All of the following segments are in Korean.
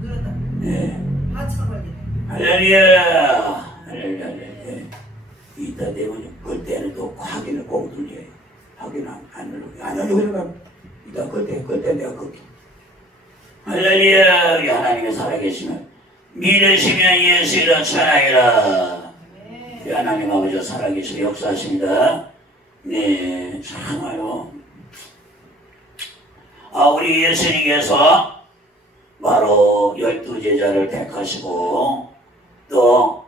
늘었다. 네. 한참 걸리네. 할렐루야. 할렐루야. 할렐루야. 이따 되면 그때는 또 확인을 꼭 눌려요. 확인 안, 안 누르고. 안 그러면 이따 그때, 그때 내가 그렇게. 할렐루야. 우리 하나님이 살아계시면 믿으시면 예수를 찬양해라. 네. 우리 하나님 아버지 살아계시고 역사하십니다. 네, 참아요. 아, 우리 예수님께서 바로 열두 제자를 택하시고 또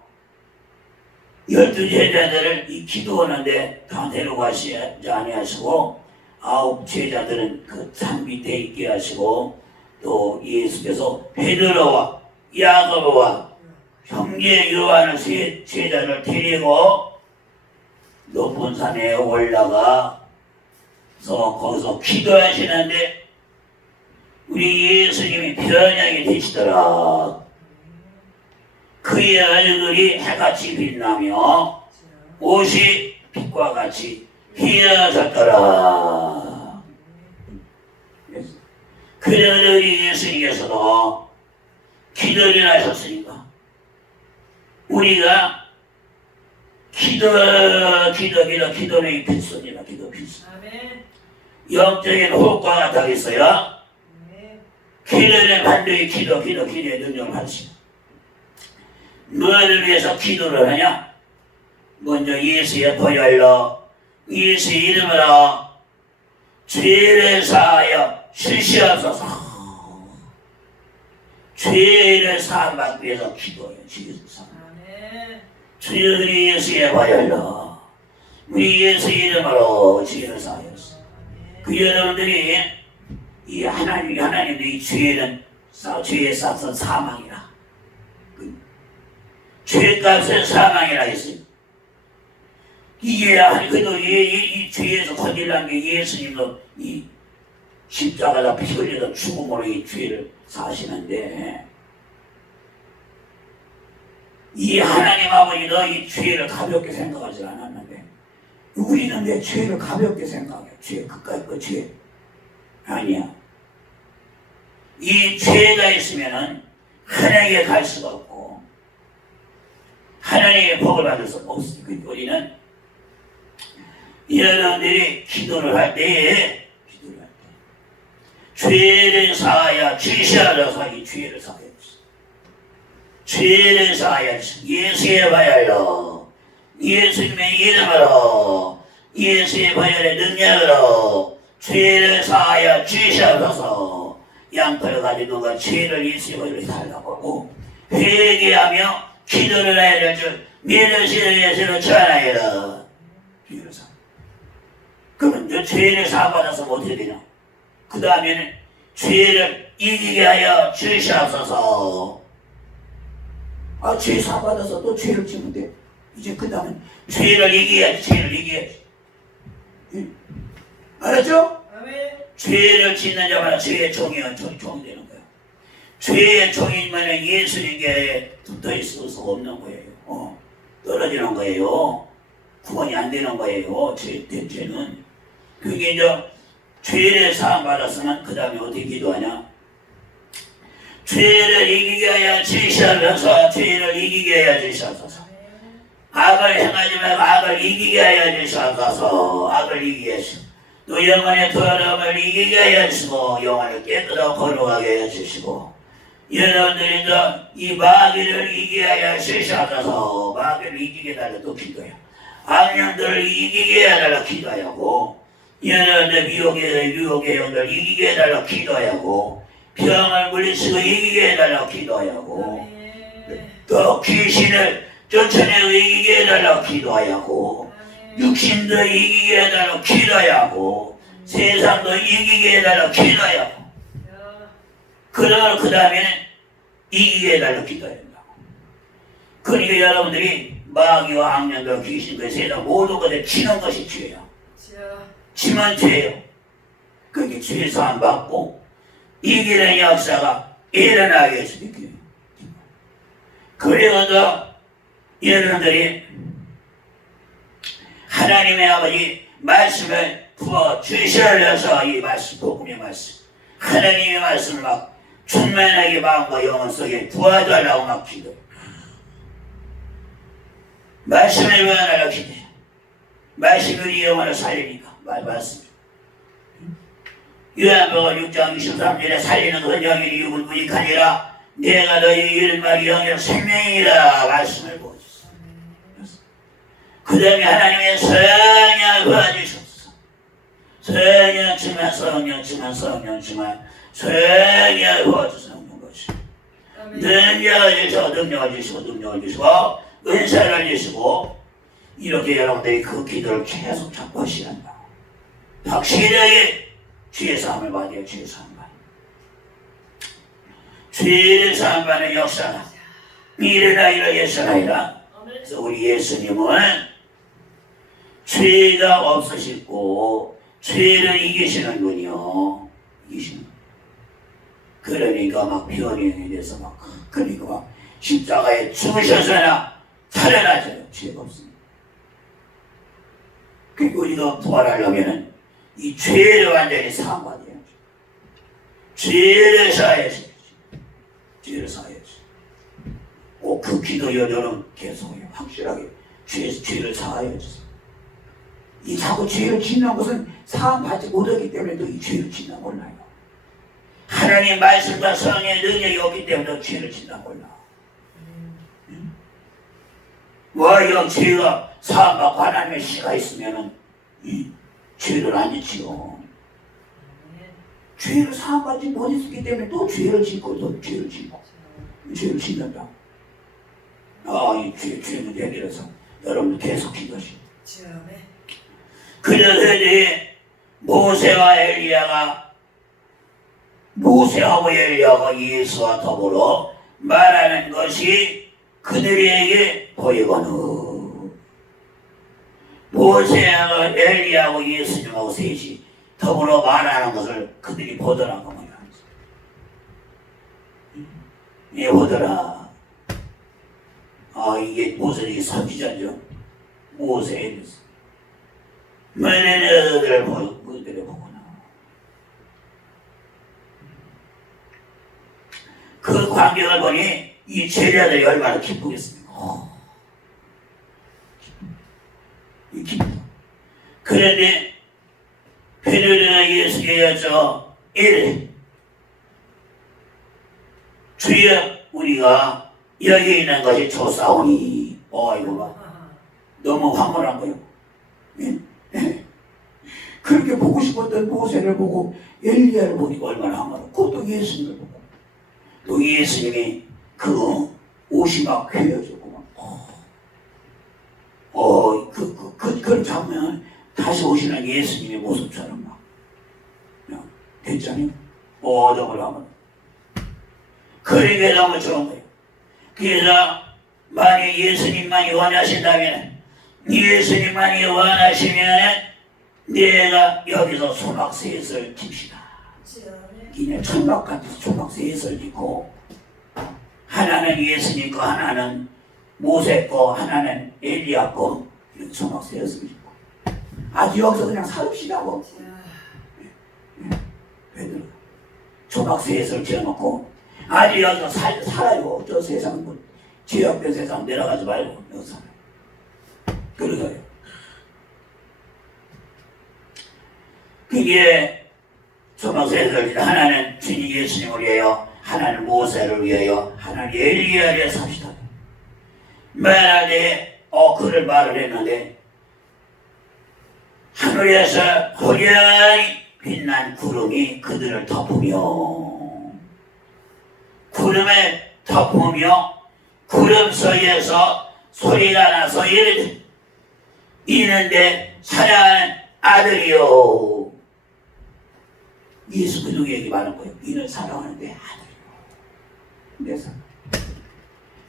열두 제자들을 이 기도하는데 다 데려가시지 아니하시고 아홉 제자들은 그 산 밑에 있게 하시고 또 예수께서 베드로와 야고보와 형제 요한을 세 제자를 데리고 높은 산에 올라가서 거기서 기도하시는데 우리 예수님이 변양이 되시더라. 그의 얼굴이 해같이 빛나며 옷이 빛과 같이 희어졌더라. 그런 우리 예수님께서도 기도를 하셨으니까 우리가 기도 기도 기도 기도는 필수입니다. 기도 필수. 영적인 호흡과 같아겠어요. 네. 기도는 반드시 기도 기도 기도에 능력을 하시. 뭐를 위해서 기도를 하냐? 먼저 예수의 보혈로 예수 이름으로 죄를 사하여 실시하소서. 죄를 사함받기 위해서 기도해요. 아멘. 주여 우리 예수의 보혈로 우리 예수 이름으로 죄를 사하였어. 그 여러분들이 이 하나님 하나님의 이 죄는 사- 죄의 값은 사망이라. 그 죄값은 사망이라 했어요. 이게 한- 그래도 이, 이, 이 죄에서 건질란 게 예수님도 이 십자가다 피 흘리던 죽음으로 이 죄를 사시는데 이 하나님 아버지도 이 죄를 가볍게 생각하지 않았는데 우리는 내 죄를 가볍게 생각해. 죄 그까이 그 죄. 아니야. 이 죄가 있으면은 하나님께 갈 수가 없고 하나님의 복을 받을 수가 없으니까 우리는 여러분들이 기도를 할 때에 기도를 할 때 죄를 사하여 주시하여서 이 죄를 사하여 죄를 사하여 예수의 바열로 예수님의 이름으로 예수의 바열의 능력으로 죄를 사하여 주시옵소서 양털 가지고 가 죄를 살라고 하고 회개하며 기도를 해야 될줄 믿으시는 예수를 전하여라 죄를 사 그러면 너 죄를 사받아서 어떻게 되냐 그 다음에는 죄를 이기게 하여 주시옵소서 아, 죄 사받아서 또 죄를 돼. 이제 그 다음엔 죄를 이겨야지, 죄를 이겨야지. 응? 알았죠? 죄를 짓는 자마다 죄의 종이야, 종, 종이 되는 거야. 죄의 종이면은 예수님께 붙어 있을 수 없는 거예요. 어, 떨어지는 거예요. 구원이 안 되는 거예요. 죄, 된 죄는. 그게 이제 죄를 사함받았으면 그 다음에 어떻게 기도하냐? 죄를 이기게 하여 주시옵소서 죄를 이기게 하여 주시옵소서 악을 행하지 말고 악을 이기게 하여 주시옵소서 악을 이기게 하시고 또 영혼의 더러움을 이기게 하여 주시고 영혼을 깨끗하고 거룩하게 하여 주시고 여러분들이 이 마귀를 이기게 하여 주시옵소서 마귀를 이기게 달라 또 기도해요 악령들을 이기게 해달라 기도하고 여러분들 미혹의 유혹의 영들 이기게 해달라 기도하고 병을 물리치고 이기게 해달라고 기도하고. 또 귀신을 쫓아내고 이기게 해달라고 기도하고. 육신도 이기게 해달라고 기도하고 세상도 이기게 해달라고 기도하고 야. 그러고 그 다음에는 이기게 해달라고 기도해야 된다 그러니까 여러분들이 마귀와 악령과 귀신 그 세상 모든 것에 치는 것이 죄야 자. 치면 죄예요 그게 죄에서 안 받고 이기는 역사가 일어나게 해주게 그리고도 여러분들이 하나님의 아버지 말씀을 부어 주셔서 이 말씀 복음의 말씀 하나님의 말씀을 막 충만하게 마음과 영혼 속에 부하달라고 막 기도해. 말씀을 구하라고 기도해. 말씀이 영혼을 살리니까 말 맞습니다. 요한복음 6장 23절에 살리는 헌정이 육을 무익하니라 내가 너희 이름과 영역 생명이라 말씀을 보여줬어. 그 다음에 하나님의 성령 부어주셨어. 성령 충만 성령 충만 성령 충만 성령 부어주시는 것이. 능력을 주시고 능력을 주시고 능력을 주시고 은사를 주시고 이렇게 여러분들이 그 기도를 계속 잡고 하시란다. 확실하게 주의 사함을 받아요. 주의 받아요. 주의 받는 역사가 미래나 아멘. 그래서 우리 예수님은 죄가 없으시고 죄를 이기시는 분이요. 이기시는 분. 그러니까 막 변형이 돼서 막 그러니까 막 십자가에 죽으셔서나 살아나져요. 죄가 없습니다. 그리고 우리가 부활하려면은 이 죄를 완전히 사함받아야죠. 죄를 사야지. 죄를 사야지. 꼭 그 기도 여러분 계속해요. 확실하게 죄, 죄를 사하여주세요. 이 자꾸 죄를 짓는 것은 사함 받지 못하기 때문에 또 이 죄를 짓나 몰라요. 하나님 말씀과 성령의 능력이 없기 때문에 죄를 짓나 몰라. 뭐여 죄가 사함 받고 하나님의 시가 있으면은 이 죄를 안 짓지요. 죄를 사함 받지 못했기 때문에 또 죄를 짓고 또 죄를 짓고 죄를 짓는다. 아, 이 죄, 죄 문제 해결해서 여러분 계속 기도하시. 주 그들이 모세와 엘리야가 모세하고 엘리야가 예수와 더불어 말하는 것이 그들에게 보이거늘 모세하고 엘리야하고 예수님하고 셋이 더불어 말하는 것을 그들이 보더라고 말이야. 예, 보더라. 아 이게 모세의 선지자죠. 모세 너희들을 보고 그들을 보거나 그 광경을 보니 이 제자들이 얼마나 기쁘겠습니까? 어. 이 기쁘. 그런데 베드로가 예수께 여쭤 이래 주여 우리가 여기 있는 것이 조사오니 어이구. 너무 황홀한 거요. 예? 예. 그렇게 보고 싶었던 모세를 보고 엘리야를 보니까 얼마나 황홀하고 그것도 예수님을 보고 또 예수님이 그 옷이 막 휘어졌고 막 어, 그, 그, 그, 그걸 잡으면 다시 오시는 예수님의 모습처럼 막 그냥 됐잖아요. 어정을 하면 그런 게 너무 좋은 거예요. 그래서 만약 예수님만이 원하신다면 예수님만이 원하시면 내가 여기서 소박셋을 칩시다. 그냥 천막 같은 소박셋을 짓고 하나는 예수님 거 하나는 모세 거 하나는 엘리야 거 이렇게 소박셋을 짓고. 아주 여기서 그냥 살읍시다고 자, 베드로. 초박셋을 지어놓고 아주 여기서 살, 살아요. 저 세상 뭐 지역된 세상 내려가지 말고 여기서. 그러서요 그게 초박셋을 하나는 주님 예수님을 위하여 하나는 모세를 위하여 하나는 엘리야를 위해 삽시다. 말하되 어 그를 말을 했는데 하늘에서 호련히 빛난 구름이 그들을 덮으며 구름에 덮으며 구름 사이에서 소리가 나서 이르되 이는 내 사랑하는 아들이요 예수 그누구에게 말한 거예요. 이는 사랑하는 내 아들이요 내 사랑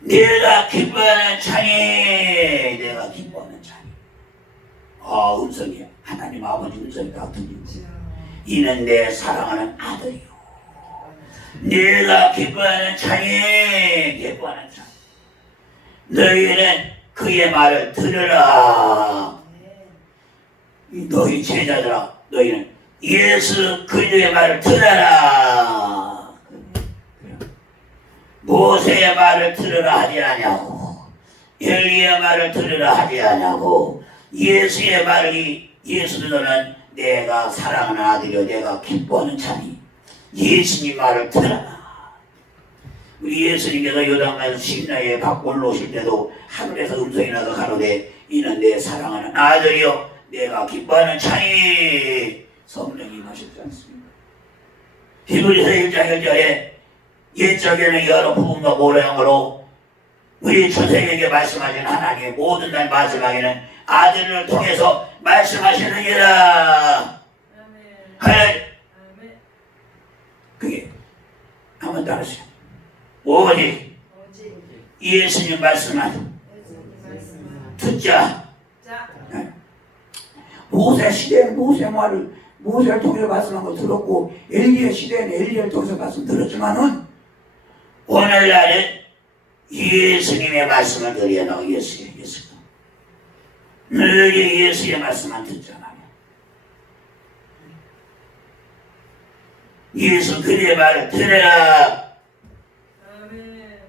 내가 기뻐하는 찬이 내가 기뻐하는 찬이 아 음성이 하나님 아버지 음성이 같은 임주 이는 내 사랑하는 아들이요. 내가 기뻐하는 찬이 기뻐하는 찬 너희는 그의 말을 들으라. 너희 제자들아 너희는 예수 그리스도의 말을 들어라. 모세의 말을 들으라 하지 아니하고 엘리의 말을 들으라 하지 아니하고 예수의 말이 예수는 내가 사랑하는 아들이요 내가 기뻐하는 자니 예수님 말을 들어라. 우리 예수님께서 요단강에서 신나에 밖으로 오실 때도 하늘에서 음성이 나서 가로되 이는 내 사랑하는 아들이요 내가 기뻐하는 자니 성령이 임하셨지 않습니까? 히브리서 1장 1절에 옛적에는 여러 부분과 모양으로 우리 조상에게 말씀하신 하나님의 모든 날 마지막에는 아들을 통해서 말씀하시느니라 아멘. 그게 한번 따라하세요 오직 예수님 말씀만 듣자 자. 모세 시대에는 모세 말을 모세를 통해서 말씀한 거 들었고 엘리의 시대에는 엘리를 통해서 말씀 들었지만은 오늘날은 예수님의 말씀을 들어야 나고 예수의 예수가 늘 예수의 말씀만 듣잖아요. 예수 그의 말을. 아멘.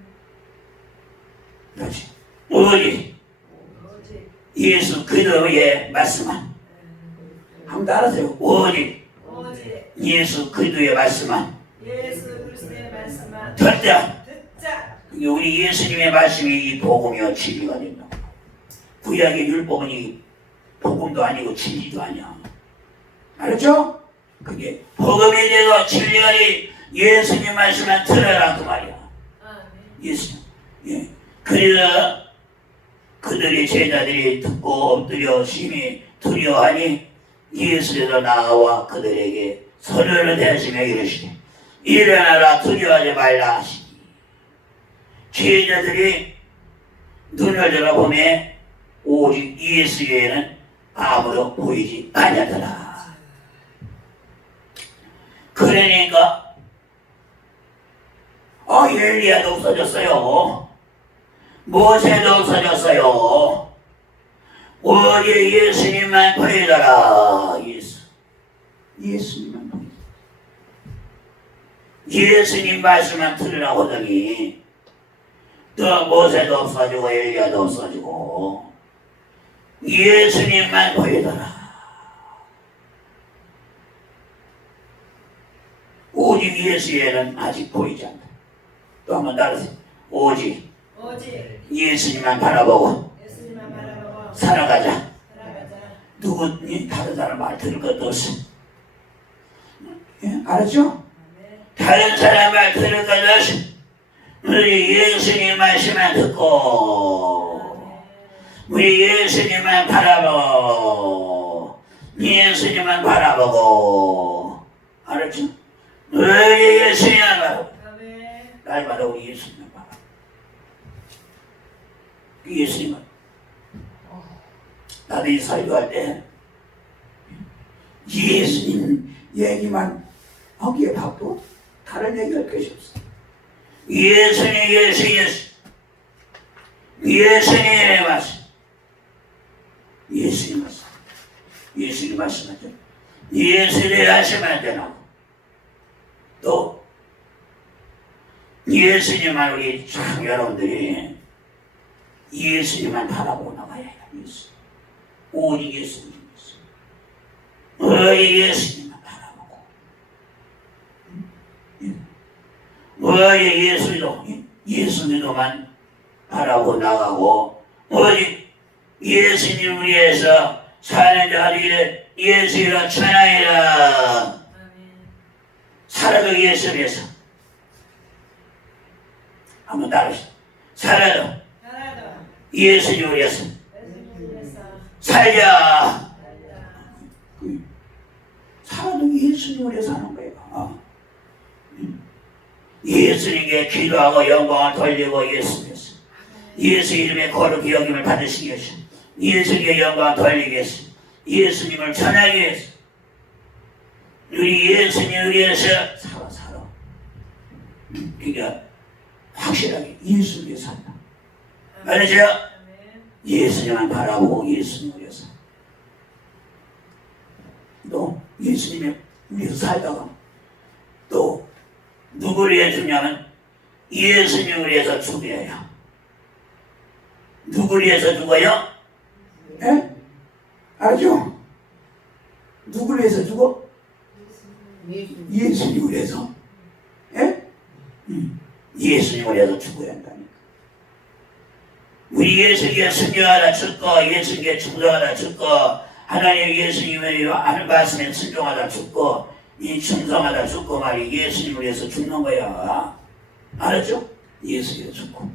다시 오직 예수 그의 말씀만 한번 따라하세요. 오직 예수 그의 말씀만 예수 그리스도의 말씀만 듣자. 듣자. 우리 예수님의 말씀이 이 복음이요 진리가 된다. 구약의 율법은 이 복음도 아니고 진리도 아니야. 알았죠? 그게 복음이 되고 진리가 되 예수님 말씀만 들어라 그 말이야. 아멘. 예수. 예. 그래서 그들의 제자들이 듣고 엎드려 심히 두려워하니 예수께서 나와 그들에게 서류를 대하시며 이르시되 일어나라 두려워하지 말라 하시니. 제자들이 눈을 들어보매 오직 예수 외에는 아무도 보이지 아니하더라. 그러니까 어 엘리야도 없어졌어요. 모세도 없어졌어요 오직 예수님만 보이더라. 예수. 예수님만 보이더라. 예수님 말씀만 들으라고 하더니 또 모세도 없어지고 엘리야도 없어지고 예수님만 보이더라. 오직 예수에는 아직 보이지 않는다. 또 한번 따라서 오직 오직 예수님만 바라보고 살아가자 살아가자. 누구 다른 사람 말 들을 것도 없어 예? 알았죠? 다른 사람 말 들을 것 없어 우리 예수님 말씀만 듣고. 우리 예수님만 바라보고 예수님만 바라보고 알았죠? 우리 예수님만 바라보고. 날마다 우리 예수님만 바라보고 그 예수님은 나도 이 설교할 때 예수님 얘기만 하기에 바쁘 다른 얘기할 것이 없어. 예수님 예수 예수 예수님의 말씀. 예수님 말씀. 예수님 말씀하죠 예수님 되나고 또 예수님만 우리 참 여러분들이 예수님만 바라보고 나가야 해요 예수 오직 예수님 예수 오직 예수님만 바라보고 오직 예수도 예수님도만 바라보고 나가고 오직 예수님을 위해서 사는 자리를 예수라 천하이라. 살아도 예수 위해서. 한번 따라하시죠 살아도 예수님을 예수님 위해서 살자. 그 살아도 예수님을 위해서 하는 거예요 어. 음. 예수님께 기도하고 영광을 돌리고 예수 위해서 예수 이름의 거룩히 여김을 받으시기 위해서 예수님께 영광을 돌리기 위해서 예수님을 전하기 위해서 우리 예수님을 위해서 살아 살아 음, 그러니까 확실하게 예수 위해서 산다 알았죠? 아멘. 예수님만 바라보고 예수님을 위해서 또 예수님을 위해서 살다가 또 누구를 위해 주냐면 예수님을 위해서 죽여요. 누구를 위해서 죽어요? 예? 알죠? 누구를 위해서 죽어? 예수님을 위해서. 예? 음, 예수님을 위해서 죽어야 한다니까. 우리 예수님께 순종하라 죽고 예수님께 충성하라 죽고 하나님 예수님의 하는 말씀에 순종하라 죽고 이 충성하라 죽고 말이 예수님을 위해서 죽는 거야. 알았죠? 예수님을 죽고.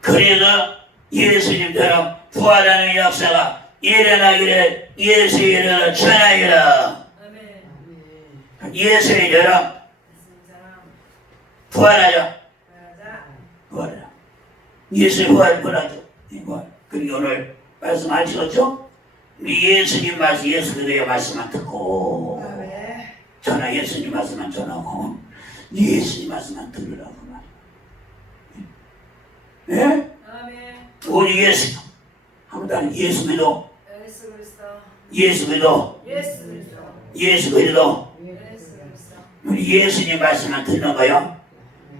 그래서 예수님처럼 부활하는 역사가 일어나기를 예수의 이름으로 전하기라. 예수의 말씀 부활하자 하자. 부활하죠 이 부활 그리고 오늘 말씀 안 들었죠? 우리 예수님 말씀 예수 그리스도의 말씀만 듣고 아멘. 전하 예수님 말씀만 전하고 예수님 말씀만 들으라고 말이야 예? 오직 예수 아무도 아니 예수 믿어 예수 그리스도. 예수 믿어 예수 그리스도. 예수 믿어 예수 그리스도. 우리 예수님 말씀만 듣는 거요.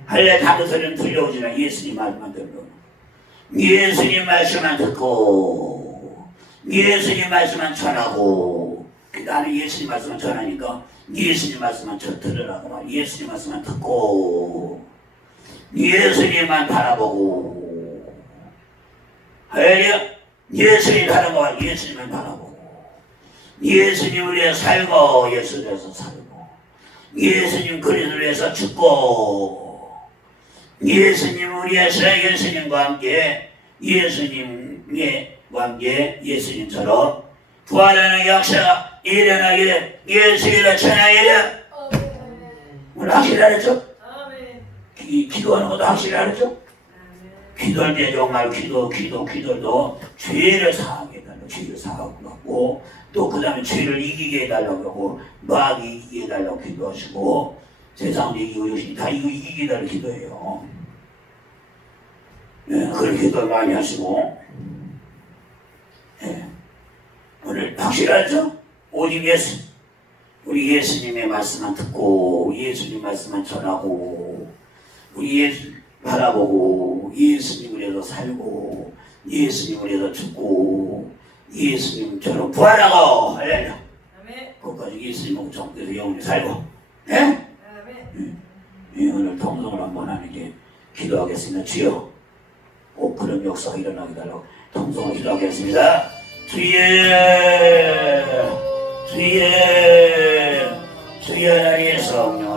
할래 다른 소리는 들려오지만 예수님 말씀만 듣는 예수님 말씀만 듣고 예수님 말씀만 전하고 나는 예수님 말씀만 전하니까 예수님 말씀만 저 들으라고 말 예수님 말씀만 듣고 예수님만 바라보고. 할렐루야. 예수님 바라보고 예수님만 바라보고. 예수님을 위해 살고 예수를 위해서 살고 예수님 그리스도를 위해서 죽고 예수님을 위해서 예수님과 함께 예수님의 함께 예수님처럼 부활하는 역사가 일어나기를 예수를 전하기를 아멘. 오늘 확실하죠? 기, 기도하는 것도 확실하죠? 아멘. 기도할 때 정말 기도, 기도, 기도도 죄를 사하게 해달라고, 죄를 사하고 하고, 또 그 다음에 죄를 이기게 해달라고 하고, 마귀 이기게 해달라고 기도하시고, 세상을 이기고 요신이 다 이거 이기게 해달라고 기도해요. 예, 그런 기도를 많이 하시고, 예, 오늘 확실하죠? 오직 예수. 우리 예수님의 말씀만 듣고, 예수님 말씀만 전하고, 우리 예수 바라보고 예수님을 위해서 살고 예수님을 위해서 죽고 예수님처럼 부활하고 할렐루야. 그것까지 예수님하고 정돼서 영원히 살고 예? 예, 오늘 통성을 한번 하는 게 기도하겠습니다. 주여 꼭 그런 역사가 일어나게 달라고 통성을 기도하겠습니다. 주여 주여 주여 하나님의 성령